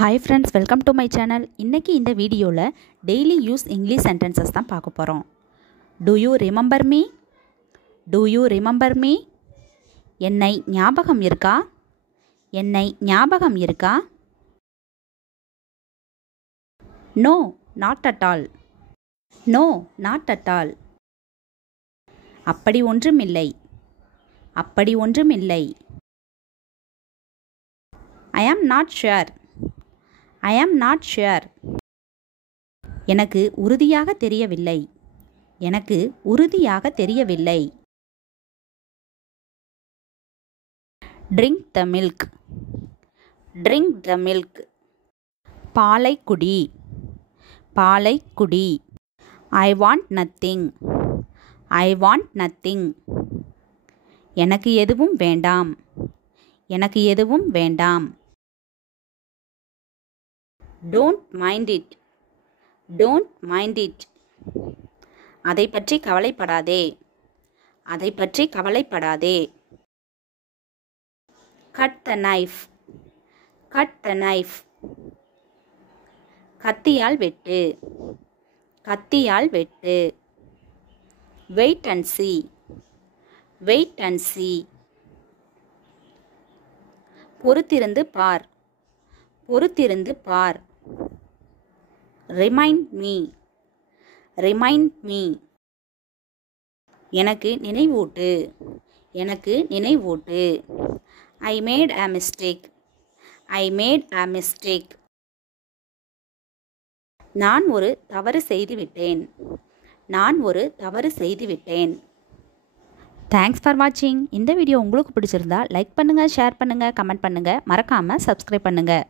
Hi friends, welcome to my channel. இன்னைக்கு இந்த வீடியோல daily use English sentences தான் பார்க்க போறோம். Do you remember me? Do you remember me? என்னை ஞாபகம் இருக்கா? என்னை ஞாபகம் இருக்கா? No, not at all. No, not at all. அப்படி ஒன்றுமில்லை. அப்படி ஒன்றுமில்லை. I am not sure. I am not sure. எனக்கு உறுதியாக தெரியவில்லை. எனக்கு உறுதியாக தெரியவில்லை. Drink the milk. Drink the milk. பாலை குடி. பாலை குடி. I want nothing. I want nothing. எனக்கு எதுவும் வேண்டாம். எனக்கு எதுவும் வேண்டாம். Don't mind it. Don't mind it. அதை பற்றி கவலைப்படாதே. அதை பற்றி கவலைப்படாதே. Cut the knife. Cut the knife. கத்தியால் வெட்டு. கத்தியால் வெட்டு. Wait and see. Wait and see. பொறுத்திருந்து பார். பொறுத்திருந்து பார். Remind me. Remind me. எனக்கு நினைவூட்டு. எனக்கு நினைவூட்டு. I made a mistake. I made a mistake. நான் ஒரு தவறு செய்துவிட்டேன். நான் ஒரு தவறு செய்துவிட்டேன். தேங்க்ஸ் ஃபார் வாட்சிங். இந்த வீடியோ உங்களுக்கு பிடிச்சிருந்தா லைக் பண்ணுங்கள், ஷேர் பண்ணுங்கள், கமெண்ட் பண்ணுங்கள், மறக்காமல் சப்ஸ்கிரைப் பண்ணுங்கள்.